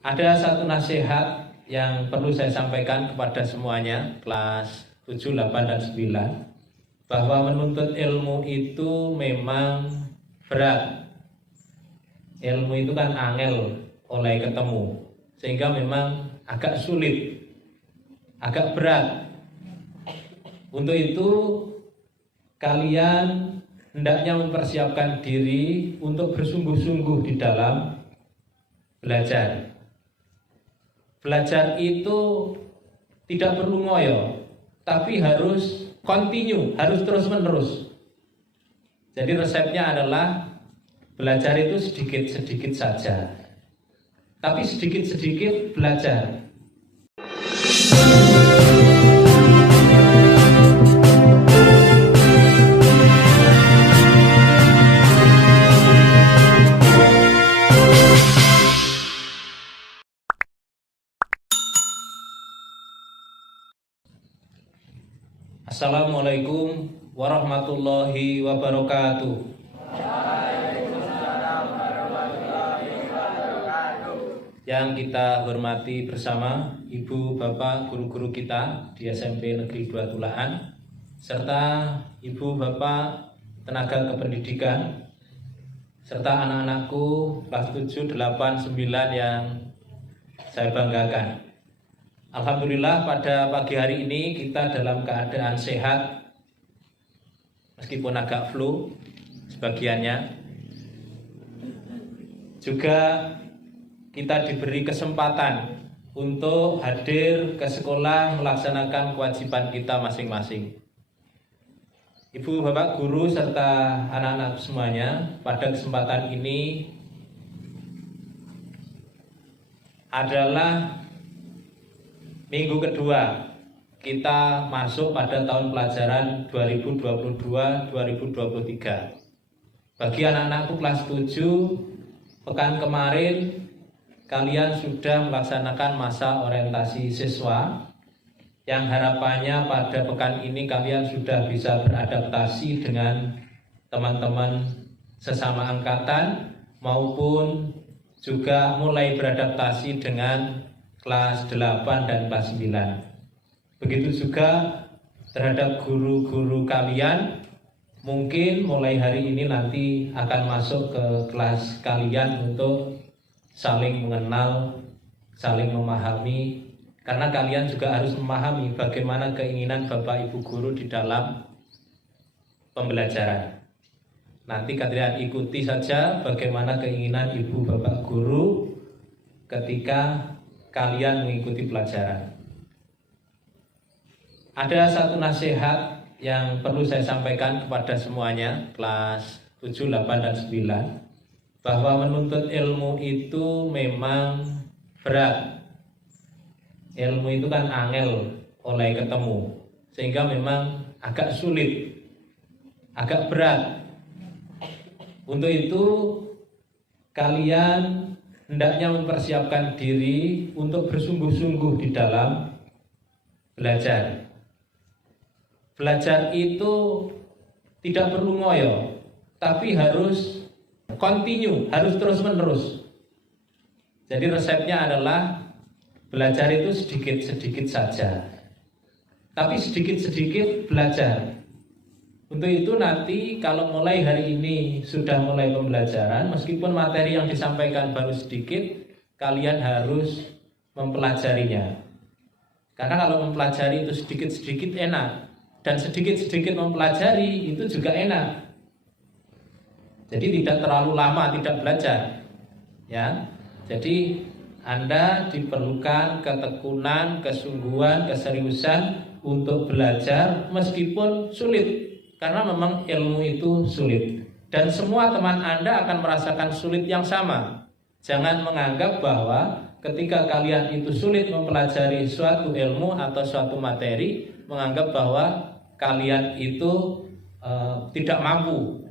Ada satu nasihat yang perlu saya sampaikan kepada semuanya, kelas 7, 8, dan 9, bahwa menuntut ilmu itu memang berat. Ilmu itu kan angel oleh ketemu, sehingga memang agak sulit, agak berat. Untuk itu kalian hendaknya mempersiapkan diri untuk bersungguh-sungguh di dalam belajar. Belajar itu tidak perlu ngoyo, tapi harus continue, harus terus-menerus. Jadi resepnya adalah belajar itu sedikit-sedikit saja, tapi sedikit-sedikit belajar. Assalamualaikum warahmatullahi wabarakatuh. Yang kita hormati bersama Ibu, Bapak, guru-guru kita di SMP Negeri 2 Tulaan, serta Ibu, Bapak, tenaga kependidikan, serta anak-anakku kelas 7, 8, 9 yang saya banggakan. Alhamdulillah pada pagi hari ini kita dalam keadaan sehat, meskipun agak flu sebagiannya. Juga kita diberi kesempatan untuk hadir ke sekolah melaksanakan kewajiban kita masing-masing. Ibu, Bapak, guru, serta anak-anak semuanya, pada kesempatan ini adalah minggu kedua kita masuk pada tahun pelajaran 2022-2023. Bagi anak-anakku kelas 7, pekan kemarin kalian sudah melaksanakan masa orientasi siswa, yang harapannya pada pekan ini kalian sudah bisa beradaptasi dengan teman-teman sesama angkatan maupun juga mulai beradaptasi dengan kelas 8 dan kelas 9. Begitu juga terhadap guru-guru kalian, mungkin mulai hari ini nanti akan masuk ke kelas kalian untuk saling mengenal, saling memahami, karena kalian juga harus memahami bagaimana keinginan Bapak Ibu guru di dalam pembelajaran. Nanti kalian ikuti saja bagaimana keinginan Ibu Bapak guru ketika kalian mengikuti pelajaran. Ada satu nasihat yang perlu saya sampaikan kepada semuanya, kelas 7, 8, dan 9, bahwa menuntut ilmu itu memang berat. Ilmu itu kan angel oleh ketemu, sehingga memang agak sulit, agak berat. Untuk itu kalian hendaknya mempersiapkan diri untuk bersungguh-sungguh di dalam belajar. Belajar itu tidak perlu ngoyo, tapi harus continue, harus terus-menerus. Jadi resepnya adalah belajar itu sedikit-sedikit saja, tapi sedikit-sedikit belajar. Untuk itu nanti kalau mulai hari ini sudah mulai pembelajaran, meskipun materi yang disampaikan baru sedikit, kalian harus mempelajarinya. Karena kalau mempelajari itu sedikit-sedikit enak, dan sedikit-sedikit mempelajari itu juga enak. Jadi tidak terlalu lama tidak belajar, ya. Jadi Anda diperlukan ketekunan, kesungguhan, keseriusan untuk belajar meskipun sulit. Karena memang ilmu itu sulit, dan semua teman Anda akan merasakan sulit yang sama. Jangan menganggap bahwa ketika kalian itu sulit mempelajari suatu ilmu atau suatu materi, menganggap bahwa kalian itu tidak mampu.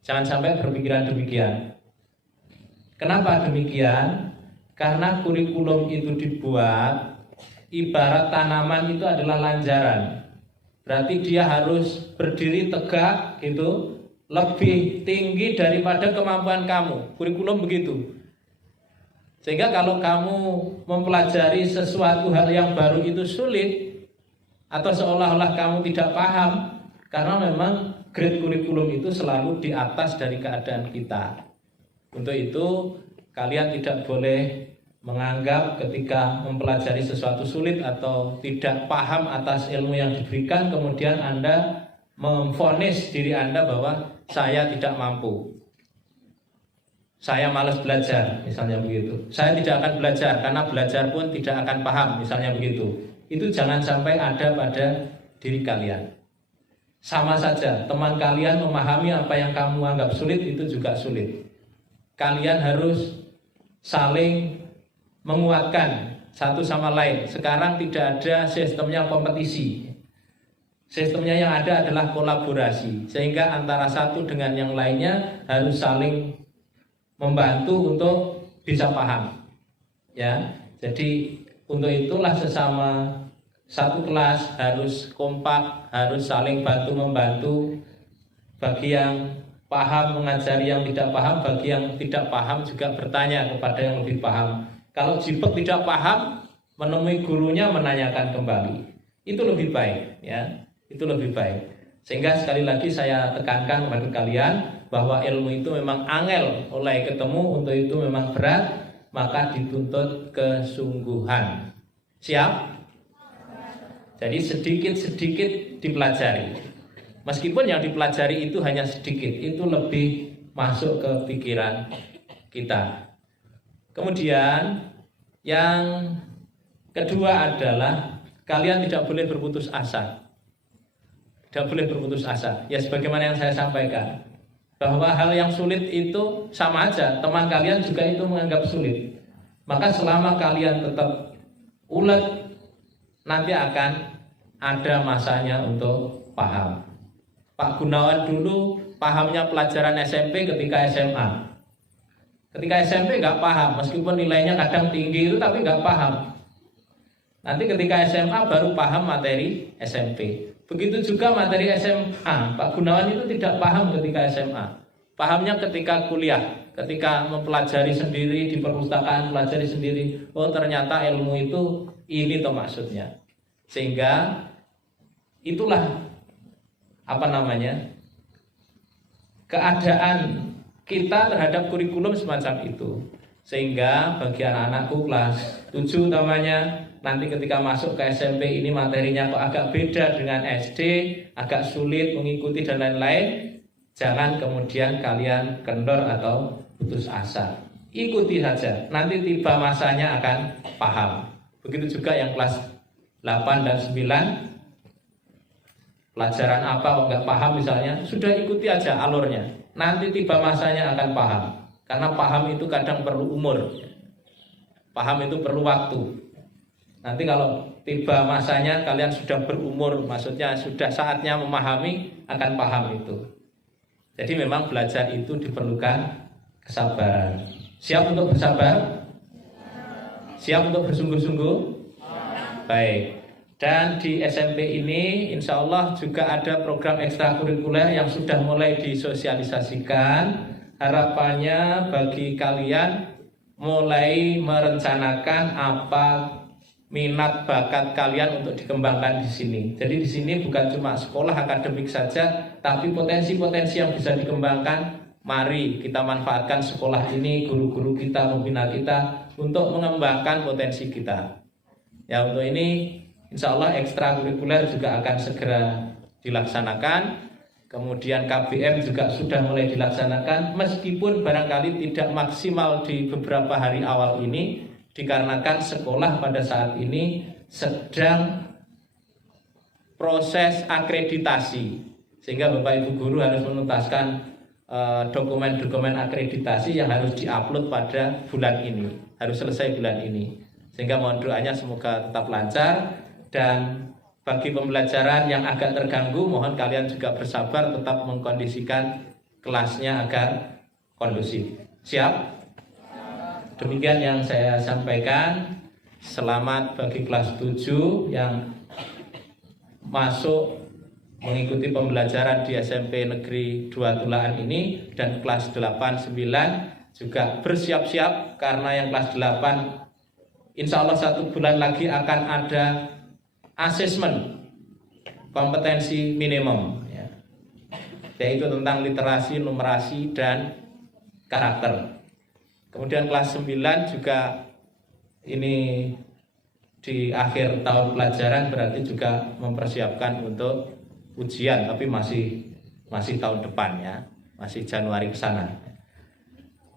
Jangan sampai berpikiran demikian. Kenapa demikian? Karena kurikulum itu dibuat ibarat tanaman itu adalah lanjaran. Berarti dia harus berdiri tegak gitu, lebih tinggi daripada kemampuan kamu. Kurikulum begitu. Sehingga kalau kamu mempelajari sesuatu hal yang baru itu sulit, atau seolah-olah kamu tidak paham, karena memang grade kurikulum itu selalu di atas dari keadaan kita. Untuk itu kalian tidak boleh menganggap ketika mempelajari sesuatu sulit atau tidak paham atas ilmu yang diberikan, kemudian Anda memvonis diri Anda bahwa saya tidak mampu, saya malas belajar, misalnya begitu. Saya tidak akan belajar karena belajar pun tidak akan paham, misalnya begitu. Itu jangan sampai ada pada diri kalian. Sama saja, teman kalian memahami apa yang kamu anggap sulit itu juga sulit. Kalian harus saling menguatkan satu sama lain. Sekarang tidak ada sistemnya kompetisi. Sistemnya yang ada adalah kolaborasi. Sehingga antara satu dengan yang lainnya harus saling membantu untuk bisa paham. Ya. Jadi untuk itulah sesama satu kelas harus kompak, harus saling bantu membantu. Bagi yang paham mengajari yang tidak paham, bagi yang tidak paham juga bertanya kepada yang lebih paham. Kalau jipek tidak paham, menemui gurunya menanyakan kembali. Itu lebih baik, ya. Itu lebih baik. Sehingga sekali lagi saya tekankan kepada kalian bahwa ilmu itu memang angel oleh ketemu, untuk itu memang berat, maka dituntut kesungguhan. Siap? Jadi sedikit-sedikit dipelajari. Meskipun yang dipelajari itu hanya sedikit, itu lebih masuk ke pikiran kita. Kemudian yang kedua adalah kalian tidak boleh berputus asa. Tidak boleh berputus asa. Ya sebagaimana yang saya sampaikan, bahwa hal yang sulit itu sama aja, teman kalian juga itu menganggap sulit. Maka selama kalian tetap ulet, nanti akan ada masanya untuk paham. Pak Gunawan dulu pahamnya pelajaran SMP ketika SMA. Ketika SMP nggak paham, meskipun nilainya kadang tinggi itu, tapi nggak paham. Nanti ketika SMA baru paham materi SMP. Begitu juga materi SMA. Pak Gunawan itu tidak paham ketika SMA. Pahamnya ketika kuliah, ketika mempelajari sendiri di perpustakaan, pelajari sendiri. Oh ternyata ilmu itu ini toh maksudnya. Sehingga itulah keadaan kita terhadap kurikulum semacam itu. Sehingga bagi anak-anakku kelas 7 utamanya, nanti ketika masuk ke SMP ini materinya kok agak beda dengan SD, agak sulit mengikuti dan lain-lain. Jangan kemudian kalian kendor atau putus asa. Ikuti saja, nanti tiba masanya akan paham. Begitu juga yang kelas 8 dan 9, pelajaran apa kok nggak paham misalnya, sudah ikuti aja alurnya. Nanti tiba masanya akan paham. Karena paham itu kadang perlu umur. Paham itu perlu waktu. Nanti kalau tiba masanya kalian sudah berumur, maksudnya sudah saatnya memahami, akan paham itu. Jadi memang belajar itu diperlukan kesabaran. Siap untuk bersabar? Siap untuk bersungguh-sungguh? Baik. Dan di SMP ini insya Allah juga ada program ekstrakurikuler yang sudah mulai disosialisasikan. Harapannya bagi kalian mulai merencanakan apa minat bakat kalian untuk dikembangkan di sini. Jadi di sini bukan cuma sekolah akademik saja, tapi potensi-potensi yang bisa dikembangkan. Mari kita manfaatkan sekolah ini, guru-guru kita, pembina kita untuk mengembangkan potensi kita. Ya untuk ini insya Allah ekstrakurikuler juga akan segera dilaksanakan. Kemudian KBM juga sudah mulai dilaksanakan, meskipun barangkali tidak maksimal di beberapa hari awal ini, dikarenakan sekolah pada saat ini sedang proses akreditasi, sehingga Bapak Ibu guru harus menuntaskan dokumen-dokumen akreditasi yang harus diupload pada bulan ini, harus selesai bulan ini. Sehingga mohon doanya semoga tetap lancar. Dan bagi pembelajaran yang agak terganggu, mohon kalian juga bersabar, tetap mengkondisikan kelasnya agar kondusif. Siap? Demikian yang saya sampaikan. Selamat bagi kelas 7 yang masuk mengikuti pembelajaran di SMP Negeri 2 Tulaan ini, dan kelas 8, 9 juga bersiap-siap karena yang kelas 8 insya Allah 1 bulan lagi akan ada asesmen kompetensi minimum ya, yaitu tentang literasi, numerasi, dan karakter. Kemudian kelas 9 juga ini di akhir tahun pelajaran berarti juga mempersiapkan untuk ujian, tapi masih tahun depan ya, masih Januari ke sana.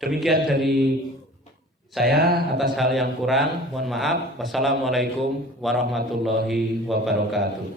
Demikian dari saya, atas hal yang kurang mohon maaf. Wassalamualaikum warahmatullahi wabarakatuh.